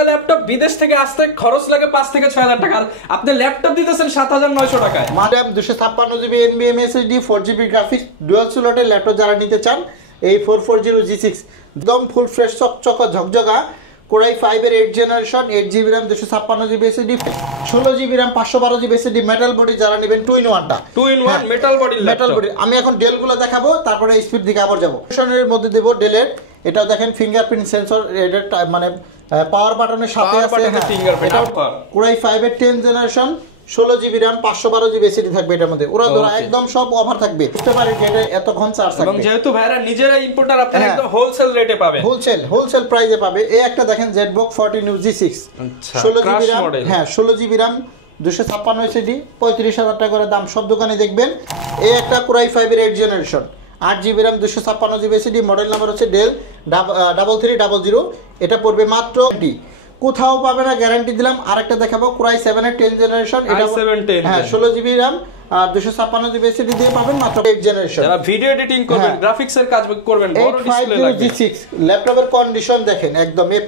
একটা ল্যাপটপ বিদেশ থেকে আসতে খরচ লাগে 5 থেকে 6000 টাকা, আপনি ল্যাপটপ দিতেছেন 7900 টাকায়। Madam 256GB NVMe SSD 4GB graphics dual স্লটের ল্যাপটপ যারা নিতে চান, এই 440G6 একদম ফুল ফ্রেশ চকচকা ঝকঝকা কোরাই 5 এর 8 generation, 8GB RAM 256GB SSD 16GB RAM 512GB SSD metal body যারা নেবেন 2 in 1টা 2 in 1 মেটাল বডি। আমি এখন ডেল গুলো দেখাবো, তারপরে স্পিড দিকে আবার যাবো। এর মধ্যে দেব ডেলের, এটাও দেখেন ফিঙ্গারপ্রিন্ট সেন্সর, এটা মানে পাওয়ার বাটনের সাথে আছে। এটা কোরাই 5 এর 10 generation 16GB RAM 512GB SSD থাকবে এটার মধ্যে। ওরা ধরা একদম সব অফার থাকবে, বুঝতে পারেন যে এটা এতক্ষণ চার্জ থাকবে। এবং যেহেতু ভাইরা নিজেরা ইম্পোর্টার, আপনারা একদম হোলসেল রেটে পাবেন, হোলসেল প্রাইসে পাবে। এই একটা দেখেন ZBook 14 G6 16GB RAM, হ্যাঁ 16GB RAM 256 SSD 35000 টাকা করে দাম, সব দোকানে দেখবেন। এই একটা কোরাই 5 এর 8 generation 8GB RAM 256GB SSD, model number হচ্ছে ডেল 3300, এটা পড়বে মাত্র কোথাও পাবে না, গ্যারান্টি দিলাম। আরেকটা দেখাবো কোরাই 7 এর 10 জেনারেশন, এটা হ্যাঁ 16GB RAM আর 256GB SSD দিয়ে পাবেন মাত্র 8 জেনারেশন। যারা ভিডিও এডিটিং করবেন, গ্রাফিক্স এর কাজ করবেন, বড় ডিসপ্লে লাগবে। G6 ল্যাপটপের কন্ডিশন দেখেন একদম A+,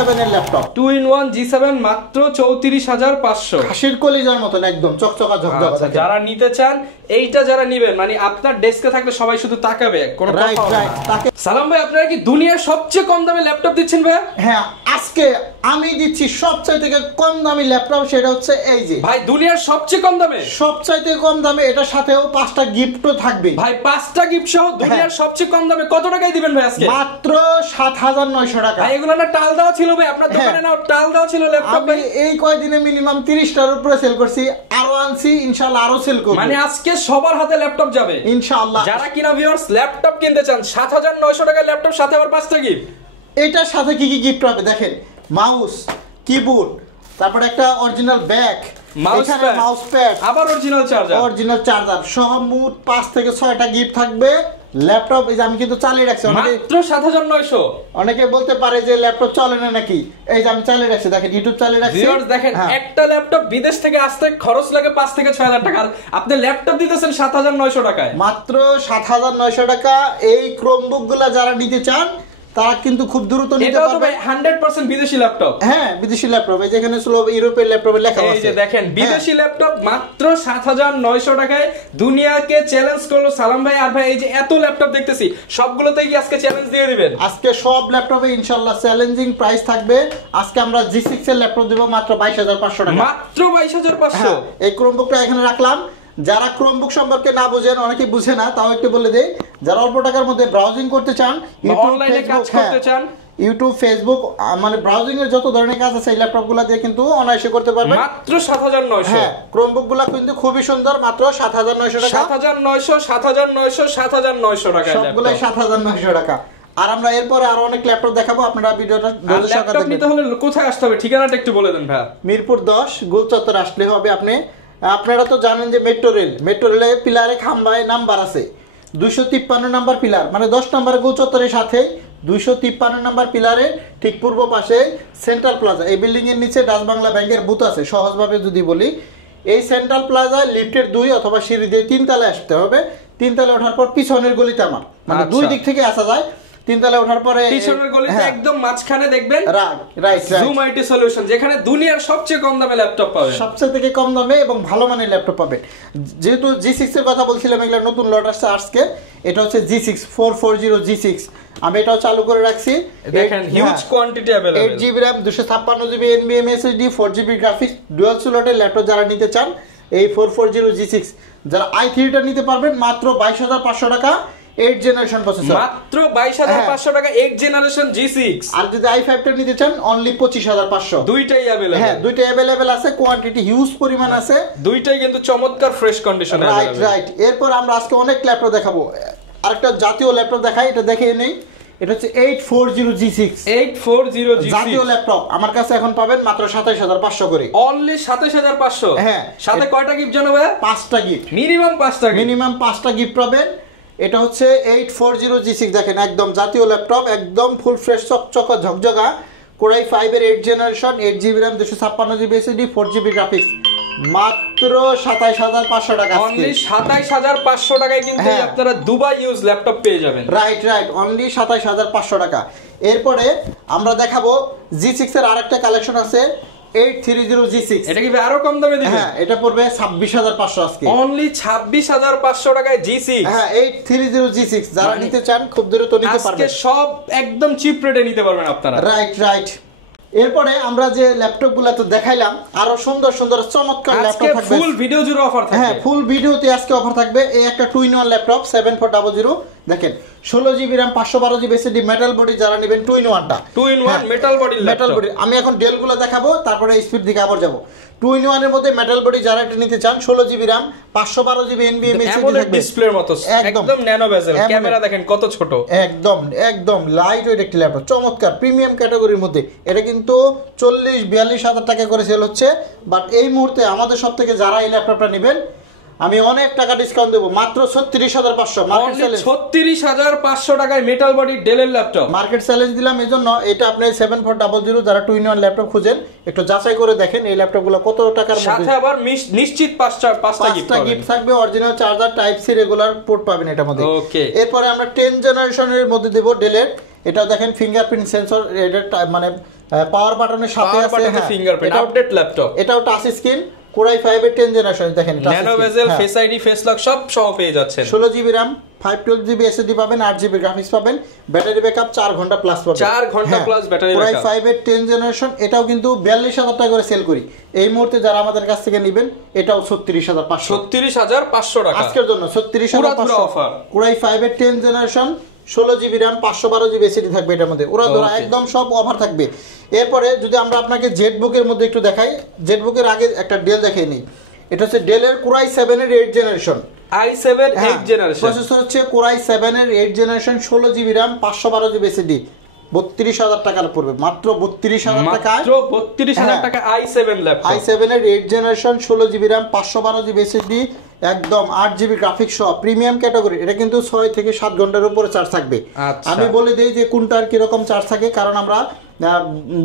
7 এর ল্যাপটপ 2 in 1 G7 মাত্র 34500, খাসির কলিজার মতন একদম চকচকা ঝকঝকা। যারা নিতে চান এইটা, যারা নেবেন মানে আপনার ডেস্কে থাকলে সবাই শুধু তাকাবে, কোনো কথা হবে না। সালাম ভাই, আপনারা কি দুনিয়ার সবচেয়ে কম দামে ল্যাপটপ দিচ্ছেন ভাই? হ্যাঁ, আজকে আমি দিচ্ছি সবচেয়ে থেকে কম দামি ল্যাপটপ, সেটা হচ্ছে এই যে ভাই দুনিয়ার সবচেয়ে কম দামে, সবচেয়ে কম দামে, এটার সাথেও 5টা গিফটও থাকবে ভাই। 5টা গিফট সহ দুনিয়ার সবচেয়ে কম দামে কত টাকায় দিবেন ভাই আজকে? মাত্র 7900 টাকা। ভাই এগুলো না টাল দেওয়া ছিল ভাই, আপনার দোকানে না টাল দেওয়া ছিল ল্যাপটপ ভাই। এই কয়দিনে মিনিমাম 30টার উপরে সেল করছি, আরো আনছি, ইনশাআল্লাহ আরো সেল করব। মানে আজকে সবার হাতে ল্যাপটপ যাবে ইনশাআল্লাহ। যারা কিনা ভিউয়ার্স ল্যাপটপ কিনতে চান 7900 টাকার ল্যাপটপ, সাথে আবার 5টা গিফট। এটার সাথে কি কি গিফট হবে দেখেন, মাউস, কিবোর্ড, তারপর একটা অরিজিনাল ব্যাগ, মাউস প্যাড, আবার অরিজিনাল চার্জার সহ মোট 5 থেকে 6টা গিফট থাকবে। ল্যাপটপ এই যে আমি কিন্তু চালিয়ে রাখছি, মাত্র 7900। অনেকে বলতে পারে যে ল্যাপটপ চলে না নাকি, এই যে আমি চালিয়ে রাখছি, দেখেন ইউটিউব চালিয়ে রাখছি। ভিউয়ার্স দেখেন, একটা ল্যাপটপ বিদেশ থেকে আসতে খরচ লাগে 5 থেকে 6000 টাকা, আপনি ল্যাপটপ দিতেছেন 7900 টাকায়, মাত্র 7900 টাকা। এই ক্রোমবুক গুলা যারা নিতে চান তারা কিন্তু খুব দ্রুত নিতে পারবে। এটা তো ভাই 100% বিদেশি ল্যাপটপ। হ্যাঁ, বিদেশি ল্যাপটপ, এই যেখানে ছিল ইউরোপের ল্যাপটপে লেখা আছে, এই যে দেখেন বিদেশি ল্যাপটপ মাত্র 7900 টাকায়। দুনিয়াকে চ্যালেঞ্জ করলো সালাম ভাই। আর ভাই এই যে এত ল্যাপটপ দেখতেছি, সবগুলোতেই কি আজকে চ্যালেঞ্জ দিয়ে দিবেন? আজকে সব ল্যাপটপে ইনশাআল্লাহ চ্যালেঞ্জিং প্রাইস থাকবে। আজকে আমরা G6 এর ল্যাপটপ দেব মাত্র 22500 টাকা, মাত্র 22500। এই ক্রোমবুকটা এখানে রাখলাম। যারা ক্রোমবুক সম্পর্কে না বুঝেন, অনেকে বুঝে না, তাও একটু বলে দেই, যারা অল্প টাকার মধ্যে ব্রাউজিং করতে চান, অনলাইনে কাজ করতে চান, ইউটিউব, ফেসবুক, মানে ব্রাউজিং এর যত ধরনের কাজ আছে এই ল্যাপটপগুলো দিয়ে কিন্তু অনায়াসে করতে পারবেন মাত্র 7900। হ্যাঁ, ক্রোমবুকগুলো কিন্তু খুবই সুন্দর, মাত্র 7900 টাকা। 7900 টাকা, সবগুলো 7900 টাকা। আর আমরা এরপরে আরো অনেক ল্যাপটপ দেখাবো, আপনারা ভিডিওটা ধৈর্য সহকারে দেখবেন। নিতে হলে কোথায় আসতে হবে, ঠিকানাটা একটু বলে দেন ভাই। মিরপুর 10 গোল চত্বর আসলে হবে। আপনারা তো জানেন যে মেট্রো রেলে পিলারে খাম্বায় নাম্বার আছে 253 নাম্বার পিলার, মানে 10 নাম্বার গোল চত্বরের সাথে 253 নাম্বার পিলারের ঠিক পূর্ব পাশে সেন্ট্রাল প্লাজা, এই বিল্ডিং এর নিচে ডাচ বাংলা ব্যাংকের বুথ আছে। সহজভাবে যদি বলি, এই সেন্ট্রাল প্লাজা লিফটের 2 অথবা সিঁড়ি দিয়ে 3 তলায় আসতে হবে। 3 তলায় ওঠার পর পিছনের গলিতে আমার, মানে দুই দিক থেকে আসা যায়। 3 তলায় ওঠার পরে পিছনের গলিতে একদম মাঝখানে দেখবেন রাইট জুম আইটি সলিউশন, যেখানে দুনিয়ার সবচেয়ে কম দামে ল্যাপটপ পাবেন, সবচেয়ে থেকে কম দামে এবং ভালো মানের ল্যাপটপ পাবেন। যেহেতু G6 এর কথা বলছিলাম, এগুলা নতুন লট আসছে আজকে। এটা হচ্ছে G6 440G6, আমি এটাও চালু করে রাখছি। দেখেন huge quantity available, 8GB RAM 256GB NVMe SSD 4GB graphics dual স্লটের ল্যাপটপ যারা নিতে চান, এই 440G6 যারা i3 টা নিতে পারবেন মাত্র 22500 টাকা। 8 জেনারেশন প্রসেসর, মাত্র 22500 টাকা 8 জেনারেশন G6। আর যদি i5 টা নিতে চান অনলি 25500। দুইটাই अवेलेबल, হ্যাঁ দুইটাই अवेलेबल আছে, কোয়ান্টিটি হিউজ পরিমাণ আছে, দুইটাই কিন্তু চমৎকার ফ্রেশ কন্ডিশনে अवेलेबल। রাইট। এরপর আমরা আজকে অনেক ল্যাপটপ দেখাবো। আরেকটা জাতীয় ল্যাপটপ দেখাই, এটা দেখে নেই। এটা হচ্ছে 840G6 জাতীয় ল্যাপটপ। আমার কাছে এখন পাবেন মাত্র 27500 করে, অনলি 27500। হ্যাঁ, সাথে কয়টা গিফট জানাবে? 5টা গিফট, মিনিমাম 5টা গিফট পাবেন। এটা হচ্ছে 840G6, দেখেন একদম জাতীয় ল্যাপটপ, একদম ফুল ফ্রেশ চকচকা ঝকঝকা কোরাই 5 এর 8 generation, 8GB RAM 256GB SSD 4GB graphics মাত্র 27500 টাকা অনলি 27500 টাকায় কিন্তু আপনারা দুবাই ইউজ ল্যাপটপ পেয়ে যাবেন। রাইট অনলি 27500 টাকা। এরপরে আমরা দেখাবো G6 এর আরেকটা কালেকশন আছে 830 G6। এটা কি আরো কম দামে দিবেন? হ্যাঁ, এটা পড়বে 26500 আজকে। অনলি 26500 টাকায় G6। হ্যাঁ, 830 G6 যারা নিতে চান খুব দ্রুত নিতে পারবেন। আজকে সব একদম চিপ রেটে নিতে পারবেন আপনারা। রাইট। এরপরে আমরা যে ল্যাপটপগুলো তো দেখাইলাম, আরো সুন্দর সুন্দর চমৎকার ল্যাপটপ থাকবে। ফুল ভিডিও জুড়ে অফার থাকবে। হ্যাঁ, ফুল ভিডিওতে আজকে অফার থাকবে। এই একটা 2-in-1 ল্যাপটপ 7400 দেখেন, 16GB RAM 512GB SSD metal body যারা নেবেন 2-in-1টা 2-in-1 মেটাল বডি ল্যাপটপ। আমি এখন ডেলগুলো দেখাবো, তারপরে স্পিড দিকে আবার যাব। 2-in-1 এর মধ্যে মেটাল বডি যারা এটা নিতে চান 16GB RAM 512GB NVMe SSD থাকবে। ডিসপ্লের মতো একদম ন্যানো বেজেল, ক্যামেরা দেখেন কত ছোট। একদম লাইট ওয়েট একটি ল্যাপটপ, চমৎকার প্রিমিয়াম ক্যাটাগরির মধ্যে। এটা কিন্তু 40-42 হাজার টাকা করে সেল হচ্ছে, বাট এই মুহূর্তে আমাদের সব থেকে যারা এই ল্যাপটপটা নেবেন আমি অনেক টাকা ডিসকাউন্ট দেবো, মাত্র 36500। মার্কেট চ্যালেঞ্জ 36500 টাকায় মেটাল বডি ডেলের ল্যাপটপ মার্কেট চ্যালেঞ্জ দিলাম। এজন্য এটা আপনি 7400 যারা 2-in-1 ল্যাপটপ খুঁজেন একটু যাচাই করে দেখেন এই ল্যাপটপগুলো কত টাকার মধ্যে। সাথে আবার নিশ্চিত 5টা গিফট থাকবে, original charger type C regular port পাবেন এটার মধ্যে। ওকে, এরপরে আমরা 10 জেনারেশনের মধ্যে দেব ডেলের। এটাও দেখেন ফিঙ্গারপ্রিন্ট সেন্সর, এটা মানে পাওয়ার বাটনের সাথে আছে ফিঙ্গারপ্রিন্ট আপডেট ল্যাপটপ। এটাও টাচ স্ক্রিন কোরাই 5 এর 10 জেনারেশন দেখেন, ন্যানো বেজেল, ফেস আইডি, ফেস লক সব সহ পেয়ে যাচ্ছেন। 16GB RAM 512GB SSD পাবেন, 8GB গ্রাফিক্স পাবেন, ব্যাটারি ব্যাকআপ 4 ঘন্টা প্লাস পাবেন। 4 ঘন্টা প্লাস ব্যাটারি ব্যাকআপ। কোরাই 5 এর 10 জেনারেশন এটাও কিন্তু 42000 টাকা করে সেল করি। এই মুহূর্তে যারা আমাদের কাছ থেকে নেবেন এটাও 36500 টাকা আজকের জন্য 36500 অফার। কোরাই 5 এর 10 generation 16GB RAM 512GB SSD থাকবে এটার মধ্যে। ওরা ধরা একদম সব অফার থাকবে। এরপরে যদি আমরা আপনাকে জেটবুকের মধ্যে একটু দেখাই, জেটবুকের আগে একটা ডেল দেখিয়ে নিই। এটা হচ্ছে ডেলের কোরাই 7 এর 8 জেনারেশন, i7 8 জেনারেশন প্রসেসর হচ্ছে কোরাই 7 এর 8 generation 16GB RAM 512GB SSD 32000 টাকার পড়বে, মাত্র 32000 টাকা। মাত্র 32000 টাকা i7 ল্যাপটপ, i7 এর 8 generation 16GB RAM 512GB SSD একদম 8GB গ্রাফিক্স সহ প্রিমিয়াম ক্যাটাগরি। এটা কিন্তু 6 থেকে 7 ঘন্টার উপরে চার্জ থাকবে। আমি বলে দেই যে কোনটার কি রকম চার্জ থাকে, কারণ আমরা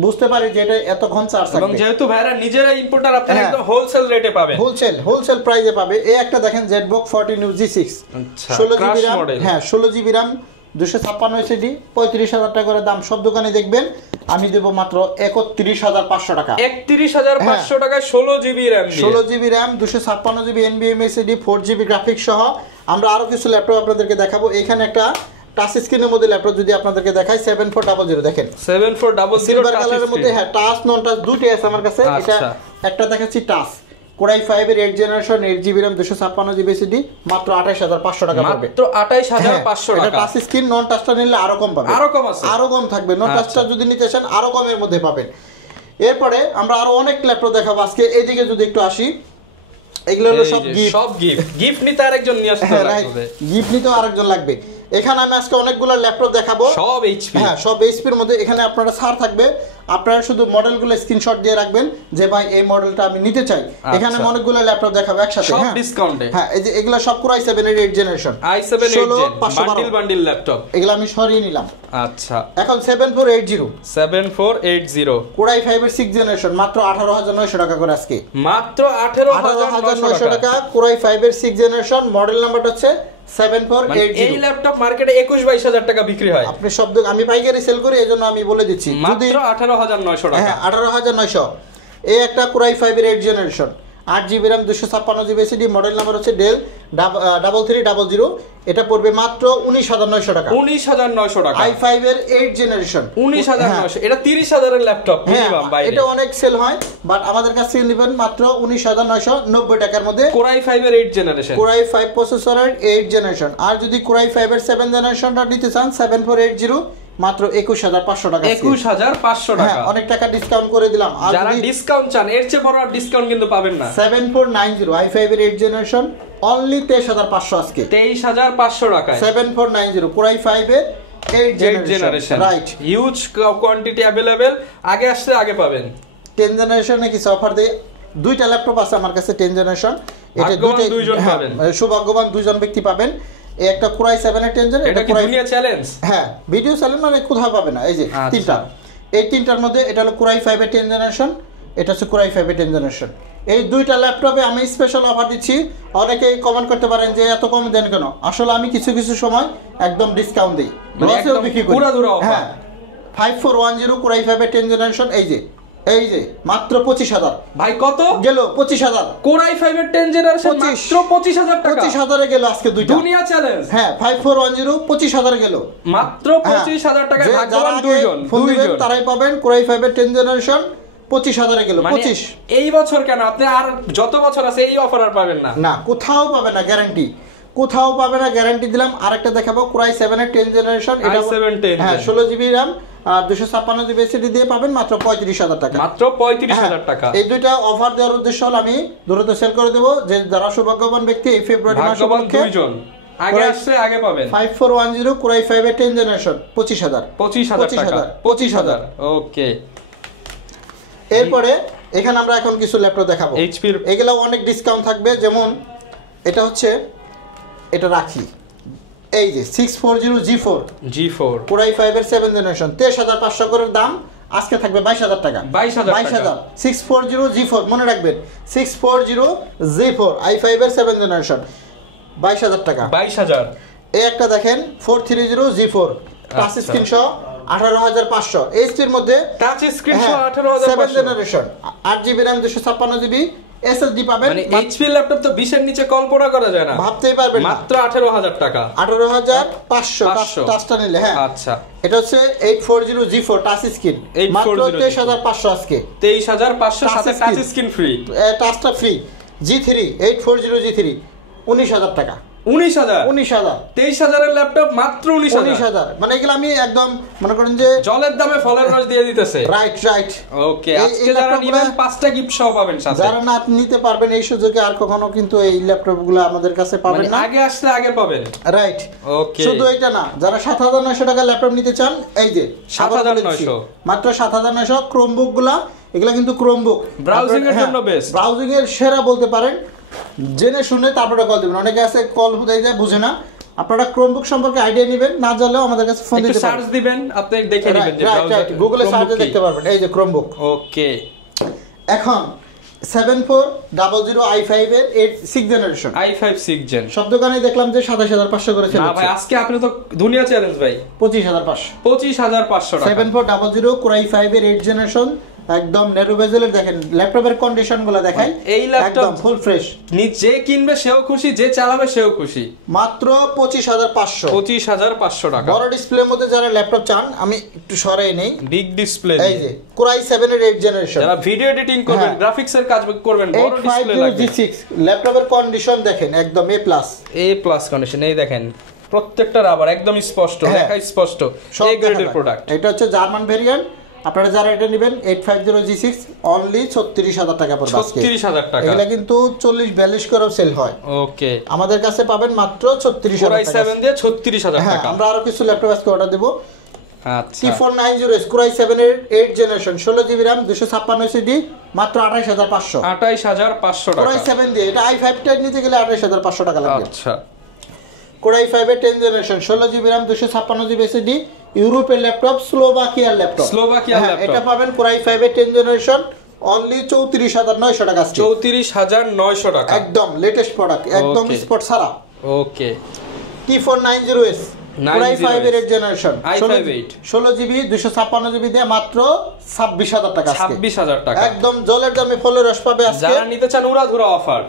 বুঝতে পারি যে এটা এতক্ষণ চার্জ থাকবে। এবং যেহেতু ভাইরা নিজেরা ইম্পোর্টার, আপনারা একদম হোলসেল রেটে পাবেন, হোলসেল প্রাইসে পাবে। এই একটা দেখেন Jetbook 40 new G6 16GB RAM, হ্যাঁ 16GB RAM 256 SSD 35000 টাকা করে দাম। সব দোকানে দেখবেন আমি দেব মাত্র 31500 টাকা। 31500 টাকায় 16GB RAM, 16GB RAM 256GB NVMe SSD 4GB graphics সহ। আমরা আরো কিছু ল্যাপটপ আপনাদেরকে দেখাবো। এখানে একটা টাচ স্ক্রিনের মধ্যে ল্যাপটপ যদি আপনাদেরকে দেখাই 7400 দেখেন, 7400 সিলভার কালারের মধ্যে। হ্যাঁ, টাচ নন টাচ দুটোই আছে আমার কাছে। এটা একটা দেখাচ্ছি টাচ কোরাই 5 এর 8 generation 8GB RAM 256GB SSD মাত্র 28500 টাকা পড়বে, মাত্র 28500 টাকা। এটা টাচ স্ক্রিন, নন টাচটা নিলে আরো কম পাবেন, আরো কম আছে, আরো কম থাকবে। নন টাচটা যদি নিতে চান আরো কমের মধ্যে পাবেন। এরপরে আমরা আরো অনেক ল্যাপটপ দেখাবো আজকে। এইদিকে যদি একটু আসি, এগুলো হলো সব গিফট নিতে আরেকজন নিয়ে আসতে হবে, গিফট নিতে আরেকজন লাগবে। এখানে আমি আজকে অনেকগুলো ল্যাপটপ দেখাবো, সব এইচপি। হ্যাঁ, সব এইচপির মধ্যে। এখানে আপনারা ছাড় থাকবে, আপনারা শুধু মডেলগুলো স্ক্রিনশট দিয়ে রাখবেন যে ভাই এই মডেলটা আমি নিতে চাই। এখানে আমি অনেকগুলো ল্যাপটপ দেখাবো একসাথে, সব ডিসকাউন্টে। হ্যাঁ, এই যে এগুলো সব কোরাই 7 এর 8 generation, i7 8 gen bundle laptop. এগুলো আমি সরিয়ে নিলাম। আচ্ছা, এখন 7480 কোরাই 5 এর 6 জেনারেশন মাত্র 18900 টাকা করে আজকে, মাত্র 18900 টাকা। কোরাই 5 এর 6 জেনারেশন, মডেল নাম্বারটা হচ্ছে 7480। এই ল্যাপটপ মার্কেটে 21-22 টাকা বিক্রি হয়। আপনি শব্দ আমি পাইকারি সেল করি, এজন্য আমি বলে দিচ্ছি মাত্র 18900 টাকা। হ্যাঁ, 18900। এই একটা কোরাই 5 এর 8 generation 8GB RAM 256GB SSD, model number হচ্ছে ডেল 3300। এটা পড়বে মাত্র 19900 টাকা, 19900 টাকা। i5 এর 8 জেনারেশন 19900, এটা 30000 এর ল্যাপটপ মিনিমাম বাইরে। এটা অনেক সেল হয়, বাট আমাদের কাছে নেবেন মাত্র 19990 টাকার মধ্যে। কোরাই 5 এর 8 জেনারেশন, কোরাই 5 প্রসেসরের 8 জেনারেশন। আর যদি কোরাই 5 এর 7 জেনারেশনটা নিতে চান 7480 মাত্র 21500 টাকা, 21500 টাকা। হ্যাঁ, অনেক টাকা ডিসকাউন্ট করে দিলাম। আর যারা ডিসকাউন্ট চান এর চেয়ে বড় ডিসকাউন্ট কিন্তু পাবেন না। 7490 i5 এর 8 জেনারেশন অনলি 23500 আজকে, 23500 টাকায় 7490 কোরাই 5 এর 8 generation. Right, huge quantity available, আগে আসলে আগে পাবেন। 10 জেনারেশনে কিছু অফার দেই। দুইটা ল্যাপটপ আছে আমার কাছে 10 জেনারেশন, এটা দুইজন পাবেন, সৌভাগ্যবান দুইজন ব্যক্তি পাবেন। এই একটা কোরাই 7 এর 10 জেনারেশন, এটা কি দুনিয়া চ্যালেঞ্জ। হ্যাঁ, ভিডিও চ্যালেঞ্জ মানে কোথাও পাবে না। এই যে তিনটা, এই তিনটার মধ্যে এটা হলো কোরাই 5 এর 10 জেনারেশন, এটা হচ্ছে কোরাই 5 এর 10 জেনারেশন। এই দুইটা ল্যাপটপে আমি স্পেশাল অফার দিচ্ছি। অনেকেই কমেন্ট করতে পারেন যে এত কম দেন কেন, আসলে আমি কিছু কিছু সময় একদম ডিসকাউন্ট দিই, লসেও বিক্রি করি। হ্যাঁ 5410 Core i5 এর 10th জেনারেশন, এই যে মাত্র 25000। ভাই কত গেল? 25000। Core i5 এর 10th জেনারেশন মাত্র 25000 টাকা। 25000 এ গেল আজকে দুইটা। দুনিয়া চ্যালেঞ্জ। হ্যাঁ 5410 25000 এ গেল মাত্র 25000 টাকা। ভাগ্যবান দুইজন তারাই পাবেন Core i5 এর 10th জেনারেশন 25000 এ গেল। 25 এই বছর কেন, আপনি আর যত বছর আছে এই অফার আর পাবেন না। না, কোথাও পাবেন না, গ্যারান্টি কোথাও পাবে না, গ্যারান্টি দিলাম। আরেকটা দেখাবো Core i7 এর 10th জেনারেশন, এটা হ্যাঁ 16GB RAM আর 256GB SSD দিয়ে পাবেন মাত্র 35000 টাকা। মাত্র 35000 টাকা। এই দুইটা অফার দেওয়ার উদ্দেশ্য হলো আমি দ্রুত সেল করে দেব, যে যারা সৌভাগ্যবান ব্যক্তি এই ফেব্রুয়ারি মাসে দুইজন আগে আসছে আগে পাবেন। 5410 Core i5 এর 10th জেনারেশন 25000 টাকা। 25000 ওকে। এরপরে এখানে আমরা এখন কিছু ল্যাপটপ দেখাবো HP এর, এগুলো অনেক ডিসকাউন্ট থাকবে। যেমন এটা হচ্ছে, এটা রাখি, এই যে 640 G4 Core i5 এর 7th জেনারেশন 23500 করে দাম, আজকে থাকবে 22000 টাকা। 22000 640 G4 মনে রাখবেন, 640 G4 i5 এর 7th জেনারেশন 22000 টাকা। 22000। এই একটা দেখেন 430 G4 টাচ স্ক্রিন সহ 18500, এইচপির মধ্যে টাচ স্ক্রিন সহ 18500, 7th generation 8GB RAM 256GB SSD পাবেন। মানে এইচপি ল্যাপটপ তো 20 এর নিচে কল্পনা করা যায় না, ভাবতেই পারবেন না। মাত্র 18000 টাকা। 18500 টাচটা নিলে। হ্যাঁ আচ্ছা, এটা হচ্ছে 840 G4 টাচ স্ক্রিন, মাত্র 23500 আজকে। 23500 সাথে টাচ স্ক্রিন ফ্রি, টাচটা ফ্রি। G3 840 G3 19000 টাকা। 19000 23000 এর ল্যাপটপ মাত্র 19000। মানে এগুলো আমি একদম মনে করেন যে জলের দামে ফলের রস দিয়ে দিতেছে। Right okay. আজকে যারা নেবেন 5টা গিফট সহ পাবেন সাথে। যারা না নিতে পারবেন এই সুযোগে আর কখনো কিন্তু এই ল্যাপটপগুলো আমাদের কাছে পাবেন না, আগে আসলে আগে পাবেন। রাইট। ওকে। শুধু এটা না, যারা 7900 টাকা ল্যাপটপ নিতে চান, এই যে 7900, মাত্র 7900 ক্রোমবুক গুলা, এগুলা কিন্তু ক্রোমবুক ব্রাউজিং এর জন্য বেস্ট, ব্রাউজিং এর সেরা বলতে পারেন। জেনে শুনে তারপরে কল দিবেন, অনেকে আছে কল হুদাই যায় বুঝে না। আপনারা ক্রোমবুক সম্পর্কে আইডিয়া নেবেন, না জানলেও আমাদের কাছে ফোন দিতে পারেন, সার্চ দিবেন, আপনি দেখে নেবেন যে ব্রাউজার গুগলে সার্চে দেখতে পারবেন। এই যে ক্রোমবুক। ওকে। এখন 7400 i5 এর 6th generation, i5 6th gen সব দোকানে দেখলাম যে 27500 করে চলছে। না ভাই, আজকে আপনি তো দুনিয়া চ্যালেঞ্জ ভাই। 25500 টাকা। 7400 Core i5 এর 8th জেনারেশন, একদম নেরো বেজেলের। দেখেন ল্যাপটপের কন্ডিশনগুলো দেখাই, এই ল্যাপটপ একদম ফুল ফ্রেশ। যে কিনবে সেও খুশি, যে চালাবে সেও খুশি। মাত্র 25500 টাকা। বড় ডিসপ্লের মধ্যে যারা ল্যাপটপ চান, আমি একটু সরাই নেই, বিগ ডিসপ্লে। এই যে Core i7 এর 8th জেনারেশন, যারা ভিডিও এডিটিং করবেন, গ্রাফিক্স এর কাজ করবেন, বড় ডিসপ্লে লাগবে। G6 ল্যাপটপের কন্ডিশন দেখেন, একদম A+ কন্ডিশন। এই দেখেন প্রত্যেকটা রাবার একদম স্পষ্ট, লেখা স্পষ্ট, এ গ্রেডের প্রোডাক্ট। এটা হচ্ছে জার্মান ভেরিয়েন্ট। আপনারা যারা এটা নেবেন 850 G6 অনলি 36000 টাকা পড়বে আজকে। 36000 টাকা। এগুলা কিন্তু 40-42 করেও সেল হয়। ওকে। আমাদের কাছে পাবেন মাত্র 36000 টাকা। Core i7 দিয়ে 36000 টাকা। আমরা আরো কিছু ল্যাপটপ আজকে অর্ডার দেব। আচ্ছা। T490 Core i7 এর 8th generation 16GB RAM 256 SSD মাত্র 28500 টাকা। Core i7 দিয়ে এটা i5 টাইপ নিতে গেলে 28500 টাকা লাগবে। আচ্ছা। Core i5 এর 10th generation 16GB RAM 256GB SSD, ইউরোপের ল্যাপটপ, স্লোভাকিয়ার ল্যাপটপ। এটা পাবেন Core i5 এর 10th জেনারেশন অনলি 34900 টাকা। 34900 টাকা। একদম লেটেস্ট প্রোডাক্ট, একদম স্পট ছাড়া। ওকে। T490S Core i5 এর 8th জেনারেশন 16GB 256GB দিয়ে মাত্র 26000 টাকা। 26000 টাকা। একদম জলের দামে ফলের রস পাবে আজকে। যারা নিতে চান উড়াধুরা অফার,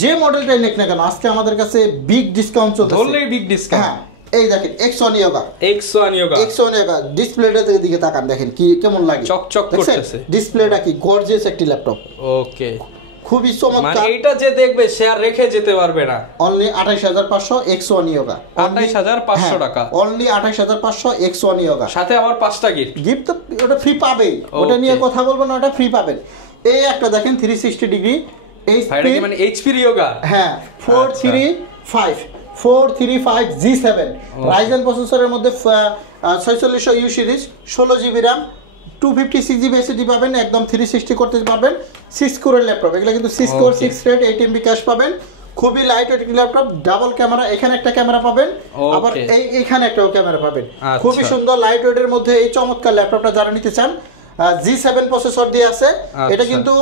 যে মডেলটাই নেক না কেন, আজকে আমাদের কাছে বিগ ডিসকাউন্ট চলছে। ধরলেই বিগ ডিসকাউন্ট। হ্যাঁ, এই দেখেন X1 Yoga ডিসপ্লেটা দিকে তাকান, দেখেন কি কেমন লাগে, চকচক করতেছে। ডিসপ্লেটা কি গর্জিয়াস একটি ল্যাপটপ। ওকে। খুবই চমৎকার। মানে এটা যে দেখবে সে আর রেখে যেতে পারবে না। অনলি 28500 X1 Yoga, 28500 টাকা। অনলি 28500 X1 Yoga, সাথে আবার 5টা গিফট তো ওটা ফ্রি পাবে। ওটা নিয়ে কথা বলবো না, ওটা ফ্রি পাবেন। এই একটা দেখেন 360 ডিগ্রি মানে এইচপি Yoga। হ্যাঁ 435 G7 Ryzen প্রসেসরের মধ্যে 4600U series 16GB RAM 256GB SSD পাবেন, একদম 360 করতে পারবেন। 6 কোরের ল্যাপটপ, এগুলো কিন্তু 6 কোর 6 থ্রেড 8MB ক্যাশ পাবেন। খুবই light weight laptop, double camera, এখানে একটা ক্যামেরা পাবেন, আবার এইখানে একটা ক্যামেরা পাবেন। খুবই সুন্দর লাইট ওয়েটের মধ্যে এই চমৎকার ল্যাপটপটা যারা নিতে চান, G7 প্রসেসর দিয়ে আছে। এটা কিন্তু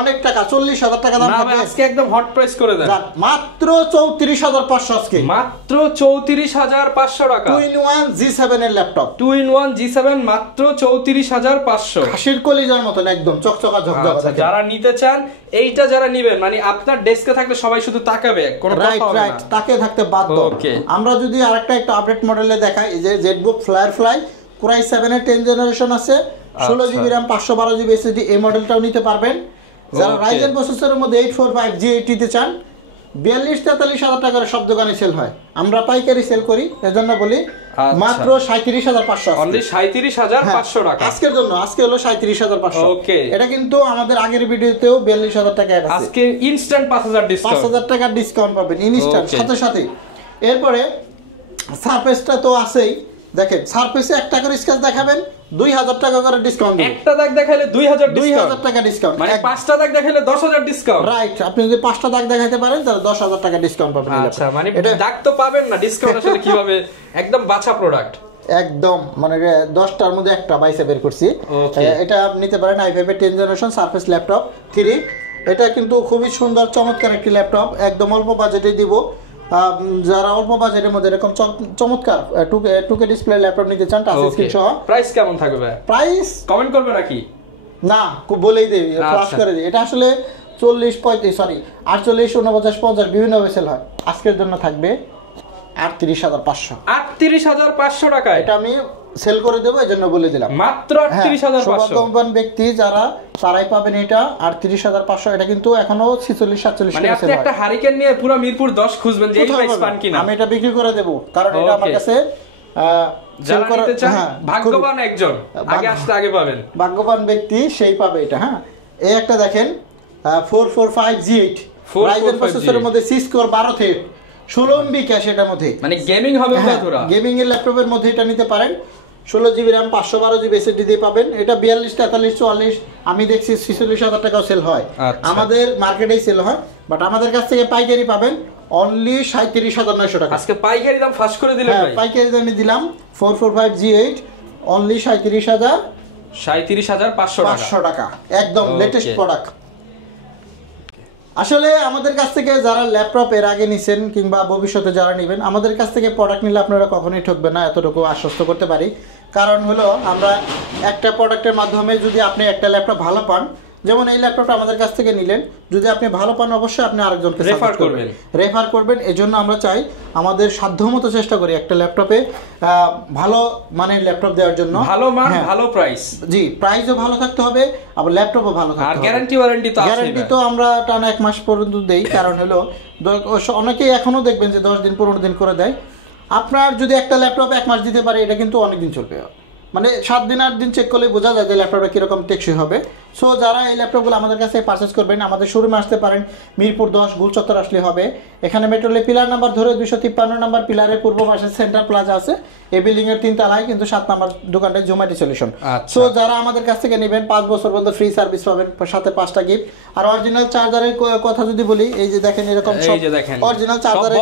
অনেক টাকা, 40,000 টাকা দাম থাকবে। আজকে একদম হট প্রাইস করে দেন, মাত্র 34,500 আজকে, মাত্র 34,500 টাকা। 2-in-1 G7 এর ল্যাপটপ, 2-in-1 G7 মাত্র 34,500। খাসির কলিজার মতন একদম চকচকা ঝকঝকা। যারা নিতে চান এইটা, যারা নিবেন মানে আপনার ডেস্কে থাকলে সবাই শুধু তাকাবে, কোনো কথা হবে না, তাকে থাকতে বাধ্য। আমরা যদি আরেকটা একটু আপডেট মডেলে দেখাই, এই যে ZBook Firefly Core i7 এর 10 জেনারেশন আছে, 16GB RAM 512GB SSD, এই মডেলটাও নিতে পারবেন। যারা Ryzen প্রসেসরের মধ্যে 845G80 তে চান, 42-43,000 টাকার সব দোকানে সেল হয়, আমরা পাইকারি সেল করি, এজন্য বলি মাত্র 37,500, অনলি 37,500 টাকা আজকের জন্য। আজকে হলো 37,500। ওকে, এটা কিন্তু আমাদের আগের ভিডিওতেও 42,000 টাকা আছে, আজকে ইনস্ট্যান্ট 5,000 ডিসকাউন্ট, 5,000 টাকার ডিসকাউন্ট পাবেন ইনস্ট্যান্ট সাথে সাথে। এরপরে সারফেসটা তো আছেই, দেখেন সারফেসে 1 টাকার স্ক্র্যাচ দেখাবেন 2,000 টাকা করে ডিসকাউন্ট দিবেন, একটা দাগ দেখাইলে 2,000 টাকা ডিসকাউন্ট, মানে 5টা দাগ দেখাইলে 10,000 ডিসকাউন্ট। রাইট, আপনি যদি 5টা দাগ দেখাইতে পারেন তাহলে 10,000 টাকা ডিসকাউন্ট পাবেন। আচ্ছা, মানে দাগ তো পাবেন না, ডিসকাউন্ট আসলে কিভাবে? একদম বাছা প্রোডাক্ট, একদম মানে 10টার মধ্যে একটা বাইসে বের করছি। এটা নিতে পারেন i5 এর 10 জেনারেশন সারফেস ল্যাপটপ 3। এটা কিন্তু খুবই সুন্দর চমৎকার একটি ল্যাপটপ, একদম অল্প বাজেটে দিব। যারা অল্প বাজেটের মধ্যে এরকম চমৎকার 2K ডিসপ্লে ল্যাপটপ নিতে চান, টাচ স্ক্রিন সহ, প্রাইস কেমন থাকবে? প্রাইস কমেন্ট করবে নাকি? না, বলেই দেই, ফ্লাশ করে দিই। এটা আসলে 40, 35, সরি 48, 49, 50 বিভিন্ন সেল হয়। আজকের জন্য থাকবে 38,500, 38,500 টাকা। এটা আমি সেল করে দেবো, এজন্য বলে দিলাম মাত্র 38,500। সৌভাগ্যবান ব্যক্তি যারা, তারাই পাবেন এটা 38,500। এটা কিন্তু এখনো 46-47 মানে আপনি একটা হারিকেন নিয়ে পুরো মিরপুর 10 খুঁজবেন যে এই প্রাইস পান কিনা। আমি এটা বিক্রি করে দেব, কারণ এটা আমার কাছে যারা নিতে চান ভাগ্যবান একজন, আগে আসতে আগে পাবেন, ভাগ্যবান ব্যক্তি সেই পাবে এটা। হ্যাঁ, এই একটা দেখেন 445G8 Ryzen প্রসেসরের মধ্যে 6 কোর 12 থ্রেড 16MB ক্যাশ, এটার মধ্যে মানে গেমিং হবে পুরো। গেমিং এর ল্যাপটপের মধ্যে এটা নিতে পারেন, 16GB RAM 512GB SSD দিয়ে পাবেন। এটা 42, 43, 44, আমি দেখছি 46,000 টাকাও সেল হয়, আমাদের মার্কেটেই সেল হয়, বাট আমাদের কাছ থেকে পাইকারি পাবেন অনলি 37,900 টাকা। আজকে পাইকারি দাম ফাঁস করে দিলেন ভাই। পাইকারি দামে দিলাম 445G8 অনলি 37,500 টাকা, একদম লেটেস্ট প্রোডাক্ট। আসলে আমাদের কাছ থেকে যারা ল্যাপটপ এর আগে নিছেন কিংবা ভবিষ্যতে যারা নেবেন, আমাদের কাছ থেকে প্রোডাক্ট নিলে আপনারা কখনোই ঠকবেন না, এতটুকু আশ্বস্ত করতে পারি। কারণ হলো আমরা একটা প্রোডাক্টের মাধ্যমে যদি আপনি একটা ল্যাপটপ ভালো পান, যেমন এই ল্যাপটপটা আমাদের কাছ থেকে নিলেন, যদি আপনি ভালো পান অবশ্যই আপনি আরেকজনকে রেফার করবেন। এজন্য আমরা চাই, আমাদের সাধ্যমতো চেষ্টা করি একটা ল্যাপটপে ভালো মানের ল্যাপটপ দেওয়ার জন্য, ভালো মান ভালো প্রাইস। জি, প্রাইসও ভালো থাকতে হবে, আবার ল্যাপটপও ভালো থাকতে হবে, আর গ্যারান্টি ওয়ারেন্টি তো আছে। গ্যারান্টি তো আমরা টানা 1 মাস পর্যন্ত দেই, কারণ হলো অনেকেই এখনো দেখবেন যে 10 দিন 15 দিন করে দেয়। আপনার যদি একটা ল্যাপটপ 1 মাস দিতে পারে, এটা কিন্তু অনেক দিন চলবে, মানে 7 দিন 8 দিন চেক করলে বোঝা যায় যে ল্যাপটপটা কীরকম টেকসই হবে। সো যারা এই ল্যাপটপগুলো আমাদের কাছে পারচেস করবেন, আমাদের শোরুমে আসতে পারেন, মিরপুর 10 গোলচত্বর আসলে হবে। এখানে মেট্রোলে পিলার নাম্বার ধরে 253 নম্বর পিলারের পূর্ব পাশে সেন্টার প্লাজা আছে, এই বিল্ডিং এর 3 তলায়, কিন্তু 7 নম্বর দোকানটা জোম্যাটো সলিউশন। সো যারা আমাদের কাছ থেকে নেবেন 5 বছর পর্যন্ত ফ্রি সার্ভিস পাবেন, সাথে 5টা গিফট। আর অরিজিনাল চার্জারের কথা যদি বলি, এই যে দেখেন এরকম সব অরিজিনাল চার্জারের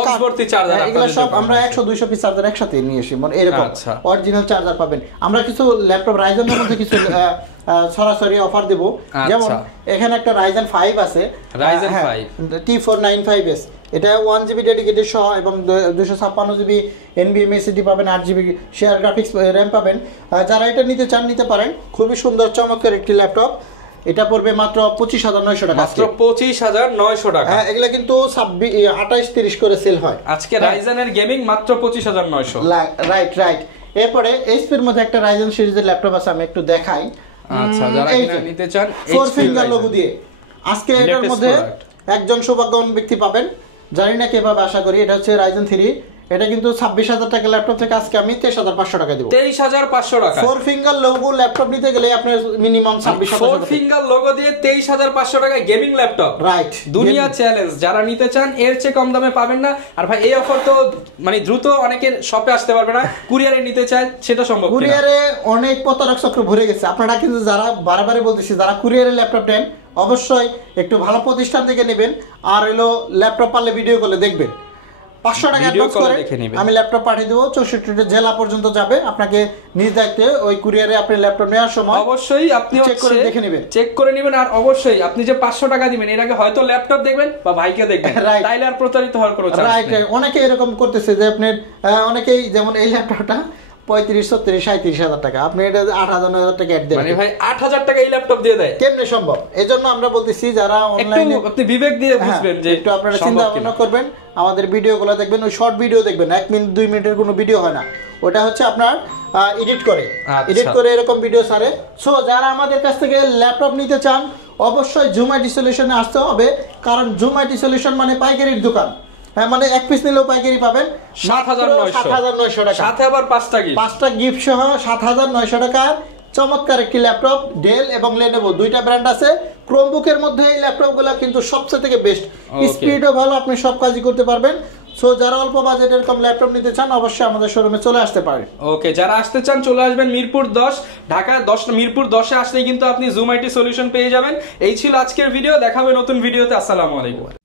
এগুলো সব আমরা 100-200 পিস চার্জার একসাথে নিয়ে এসি, মানে এরকম অরিজিনাল চার্জার পাবেন। আমরা কিছু ল্যাপটপ রাইজেনের মধ্যে কিছু সরাসরি অফার দেব, যেমন এখানে একটা Ryzen 5 আছে, Ryzen 5 T495S, এটা 1GB ডেডিকেটেড সহ এবং 256GB NVMe SSD পাবেন, 8GB শেয়ার গ্রাফিক্স RAM পাবেন। যারা এটা নিতে চান নিতে পারেন, খুবই সুন্দর চমৎকার একটি ল্যাপটপ। এটা পড়বে মাত্র 25,900 টাকা, মাত্র 25,900 টাকা। হ্যাঁ, এগুলা কিন্তু 28-30 করে সেল হয়। আজকে Ryzen এর গেমিং মাত্র 25,900। রাইট। এরপরে HP এর মধ্যে একটা Ryzen সিরিজের ল্যাপটপ আছে, আমি একটু দেখাই। আচ্ছা, যারা কিনা নিতে চান 4 ফিঙ্গার লোগো দিয়ে, আজকে এটার মধ্যে একজন সৌভাগ্যবান ব্যক্তি পাবেন, জানি না কিভাবে, আশা করি। এটা হচ্ছে Ryzen 3, এটা কিন্তু 26,000 টাকা ল্যাপটপ থেকে আজকে আমি 23,500 টাকা দেব। 23,500 টাকা। 4 ফিঙ্গার লোগো ল্যাপটপ নিতে গেলে আপনার মিনিমাম 26,000 4 ফিঙ্গার লোগো দিয়ে 23,500 টাকা গেমিং ল্যাপটপ। রাইট, দুনিয়া চ্যালেঞ্জ, যারা নিতে চান এর চেয়ে কম দামে পাবেন না। আর ভাই এই অফার তো মানে দ্রুত অনেকের শপে আসতে পারবে না, কুরিয়ারে নিতে চায় সেটা সম্ভব না। কুরিয়ারে অনেক প্রতারক চক্র ভরে গেছে। আপনারা কিন্তু যারা বারবার বলতেছি, যারা কুরিয়ারে ল্যাপটপ নেন অবশ্যই একটু ভালো প্রতিষ্ঠান থেকে নেবেন, আর হলো ল্যাপটপ পারলে ভিডিও কলে দেখবেন। 500 টাকা অ্যাডভান্স করে আমি ল্যাপটপ পাঠিয়ে দেবো, 64 জেলা পর্যন্ত যাবে। আপনাকে নিজ দায়িত্বে ওই কুরিয়ারে আপনি ল্যাপটপ নেওয়ার সময় অবশ্যই আপনি চেক করে দেখে নেবেন, চেক করে নেবেন। আর অবশ্যই আপনি যে 500 টাকা দিবেন এর আগে হয়তো ল্যাপটপ দেখবেন বা ভাইকে দেখবেন, তাইলে আর প্রতারিত হওয়ার কোনো চান্স নেই। রাইট, অনেকে এরকম করতেছে যে আপনি অনেকেই যেমন এই ল্যাপটপটা 35, 36, 37 হাজার টাকা, আপনি এটা 8,000 টাকা অ্যাড দেন, মানে ভাই 8,000 টাকা এই ল্যাপটপ দিয়ে দেয়, কেমনে সম্ভব? এজন্য আমরা বলতেছি যারা অনলাইনে আপনি বিবেক দিয়ে বুঝবেন যে একটু আপনারা চিন্তা ভাবনা করবেন, আমাদের ভিডিওগুলো দেখবেন, ওই শর্ট ভিডিও দেখবেন, 1 মিনিট 2 মিনিটের কোনো ভিডিও হয় না, ওটা হচ্ছে আপনার এডিট করে এরকম ভিডিও ছাড়ে। সো যারা আমাদের কাছ থেকে ল্যাপটপ নিতে চান অবশ্যই জুম আইটি সলিউশনে আসতে হবে, কারণ জুম আইটি সলিউশন মানে পাইকারির দোকান। হ্যাঁ, মানে এক পিস নিলেও পাইকারি পাবেন 7,900 টাকা, সাথে আবার 5টা গিফট সহ 7,900 টাকার চমৎকার একটি ল্যাপটপ। ডেল এবং লেনোভো দুইটা ব্র্যান্ড আছে। ক্রোমবুকের মধ্যে এই ল্যাপটপগুলো কিন্তু সবচেয়ে থেকে বেস্ট, স্পিডও ভালো, আপনি সব কাজই করতে পারবেন। সো যারা অল্প বাজেটের এরকম ল্যাপটপ নিতে চান অবশ্যই আমাদের শোরুমে চলে আসতে পারেন। ওকে, যারা আসতে চান চলে আসবেন মিরপুর 10, ঢাকা 10, মিরপুর 10-এ আসলেই কিন্তু আপনি জুম আইটি সলিউশন পেয়ে যাবেন। এই ছিল আজকের ভিডিও, দেখাবে নতুন ভিডিওতে। আসসালামু আলাইকুম।